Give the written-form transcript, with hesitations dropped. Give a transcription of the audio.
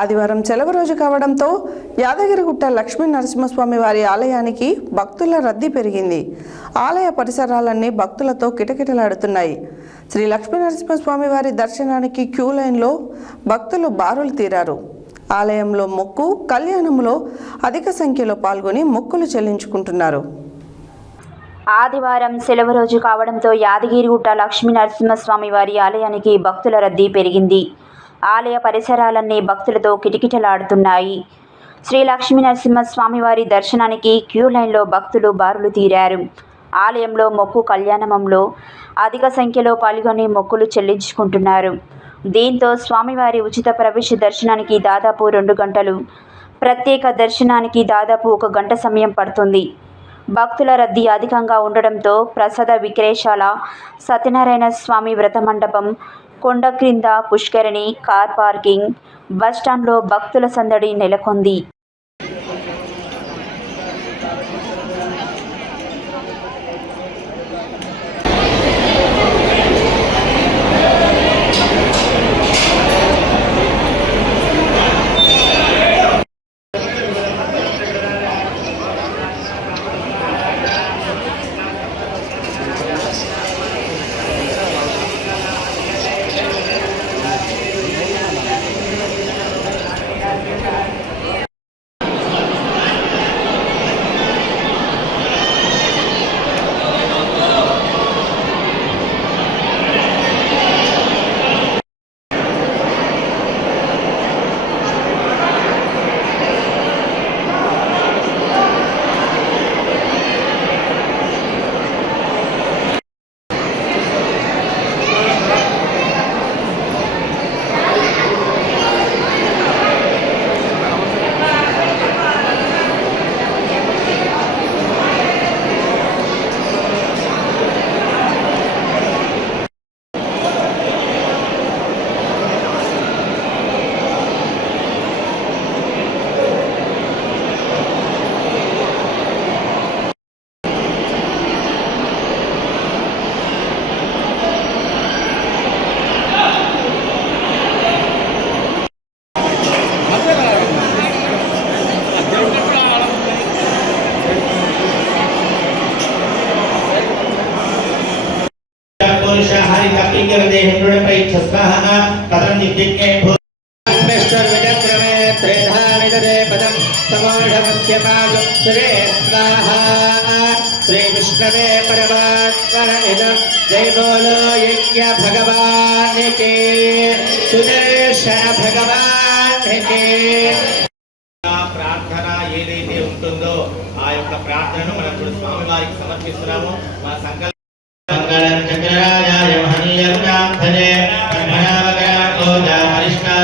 ఆదివారం సెలవు రోజు కావడంతో యాదగిరిగుట్ట లక్ష్మీ నరసింహస్వామి వారి ఆలయానికి భక్తుల రద్దీ పెరిగింది. ఆలయ పరిసరాలన్నీ భక్తులతో కిటకిటలాడుతున్నాయి. శ్రీ లక్ష్మీ నరసింహస్వామి వారి దర్శనానికి క్యూ లైన్లో భక్తులు బారులు తీరారు. ఆలయంలో మొక్కు కళ్యాణంలో అధిక సంఖ్యలో పాల్గొని మొక్కులు చెల్లించుకుంటున్నారు. ఆదివారం సెలవు రోజు కావడంతో యాదగిరిగుట్ట లక్ష్మీ నరసింహస్వామి వారి ఆలయానికి భక్తుల రద్దీ పెరిగింది. ఆలయ పరిసరాలన్నీ భక్తులతో కిటకిటలాడుతున్నాయి. శ్రీ లక్ష్మీ నరసింహస్వామి వారి దర్శనానికి క్యూ లైన్లో భక్తులు బారులు తీరారు. ఆలయంలో మొక్కు కళ్యాణంలో అధిక సంఖ్యలో పాల్గొని మొక్కులు చెల్లించుకుంటున్నారు. దీంతో స్వామివారి ఉచిత ప్రవేశ దర్శనానికి దాదాపు 2 గంటలు, ప్రత్యేక దర్శనానికి దాదాపు 1 గంట సమయం పడుతుంది. భక్తుల రద్దీ అధికంగా ఉండడంతో ప్రసాద విక్రయశాల, సత్యనారాయణ స్వామి వ్రత మండపం, కొండ క్రింద పుష్కరిణి, కార్ పార్కింగ్, బస్టాండ్లో భక్తుల సందడి నెలకొంది. श्री विष्णवे परमात्मने जय बोलो यज्ञ भगवान के सुदर्शन भगवान के प्रार्थना ఏదైతే ఉంటుందో ఆ యొక్క ప్రార్థనను మనం ఇప్పుడు స్వామి వారికి సమర్పిస్తున్నాము. మా సంకల్ప మంగళం చక్రరాజాయ మహనీయ గుణాంధనే బ్రహ్మణావగర ఓజా పరిష్కార